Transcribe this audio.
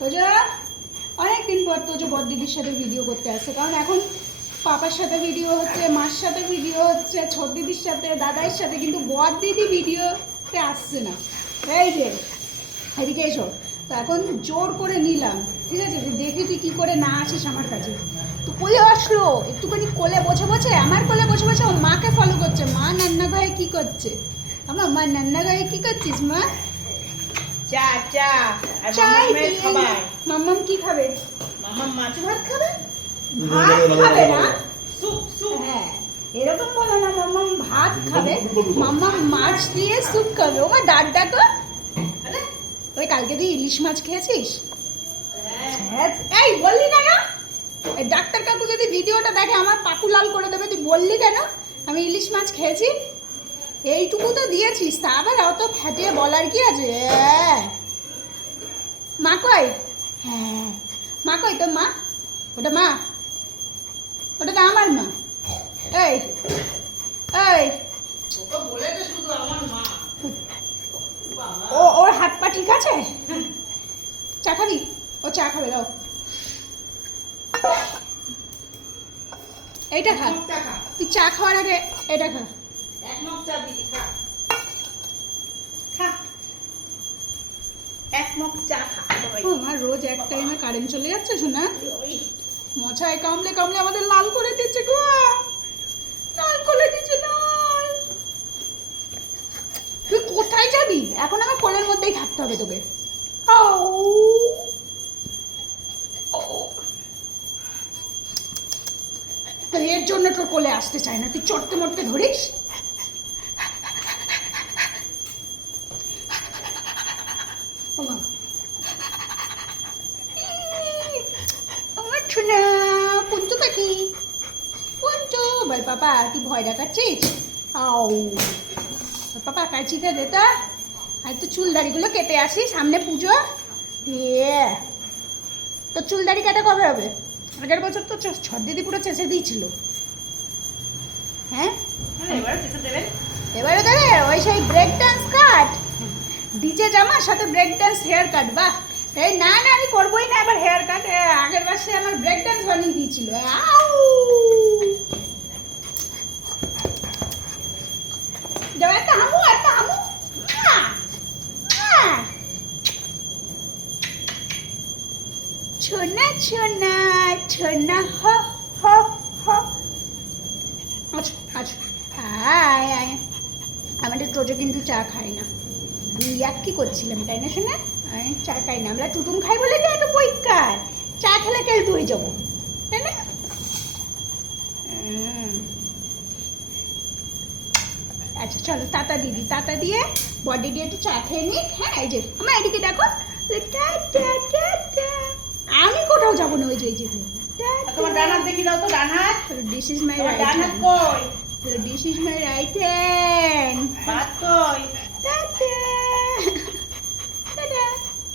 তোজো অনেকদিন পর তোজো বড় দিদির সাথে ভিডিও করতে আসছে, কারণ এখন পাপার সাথে ভিডিও হচ্ছে, মার সাথে ভিডিও হচ্ছে, ছোট দিদির সাথে, দাদাইয়ের সাথে, কিন্তু বড় দিদি ভিডিওতে আসছে না। এই যে এদিকে এসো। তো এখন জোর করে নিলাম, ঠিক আছে, দেখি তুই কী করে না আসিস আমার কাছে। তো কোলে আসলো, একটুখানি কোলে বসে বসে, আমার কোলে বসে বসে ও মাকে ফলো করছে। মা নান্না ঘরে কী করছে? আমার মা নান্না ঘরে কী করছিস মা? চা চা আর চাই মাম্মামের খাবার। মাম্মাম কি খাবে? মাম্মাম মাছ ভাত খাবে, ভাত খাবে না? Soup soup. হ্যাঁ, এরকম বলো না, মাম্মাম ভাত খাবে, মাম্মাম মাছ দিয়ে স্যুপ খাবে। ও মা ডাক ডাকো। আরে ওই কালকে তুই ইলিশ মাছ খেয়েছিস? হ্যাঁ, এই বললি কেন? এই ডাক্তার কাকু যদি ভিডিওটা দেখে আমার পাকু লাল করে দেবে। তুই বললি কেন আমি ইলিশ মাছ খেয়েছি? এইটুকু তো দিয়েছিস, তা আবার অত ফ্যাটিয়ে বলার কি আছে? মা কই? হ্যাঁ, মা কই তোর মা? ওটা মা, ওটা তো আমার মা। এই এই ও তো বলেছে শুধু আমার মা। ও, ওর হাত পা ঠিক আছে? চা খাবি? ও চা খাবে, দাও এইটা খা। এক মগ চা খা, তুই চা খাওয়ার আগে এটা খা। এক মগ চা দিদি খা, খা এক মগ চা খা। ও আমার রোজ এক টাইমে কারেন্ট চলে যাচ্ছে শোনা। ওই মশায় কামড়ে কামড়ে আমাদের লাল করে দিচ্ছে গো, লাল করে দিচ্ছে লাল। তুই কোথায় যাবি? এখন আমার কোলের মধ্যেই থাকতে হবে তোকে। আউ। ও। তো এর জন্য তোর কোলে আসতে চায় না, তুই চটকে মটকে ধরিস। ও মা। আমার সোনা পুঞ্চু পাখি, পুঞ্চু বল পাপা, তুই ভয় দেখাচ্ছিস? আও পাপা কাঁচিটা দে তো, আর তো চুল দাড়িগুলো কেটে আসি, সামনে পুজো। তোর চুল দাড়ি কাটা কবে হবে? আগের বছর তো ছট দিদি পুরো চেঁচে দিয়েছিল। হ্যাঁ, এবারে চেষে দেবেন। এবারে দেবে ওই সেই ব্রেক ডান্স কাট, ডিজে জামার সাথে ব্রেক ডান্স হেয়ার কাট। বাহ, এই না না আমি করবোই না এবার হেয়ার কাট। আগের বার সে আমার ব্রেক ডান্স বানিয়ে দিয়েছিল। আউ যাও, একটা হামু, একটা হামু। ছোনা ছোনা ছোনা হ হ হ। আচ্ছা আচ্ছা, আয় আয়। আমাদের টোজো কিন্তু চা খায় না। আমি কি করছিলাম তাই না শোনা? আমি চা খাই না, আমরা টুটুম খাই বলে তো এত পরিষ্কার। চা খেলে কেলতু হয়ে যাবো, তাই না? আচ্ছা চলো, তাতা দিদি, তাতা দিয়ে বডি দিয়ে একটু চা খেয়ে নিক। হ্যাঁ, এই যে আমার এদিকে দেখো। আমি কোথাও যাবো না, ওই যে এই যে তোমার ডান হাত দেখি দাও তো, ডান হাত। দিস ইজ মাই তোমার রাইট ডান হাত হ্যান্ড। কই? This is my right hand. হাত কই? Ta-da!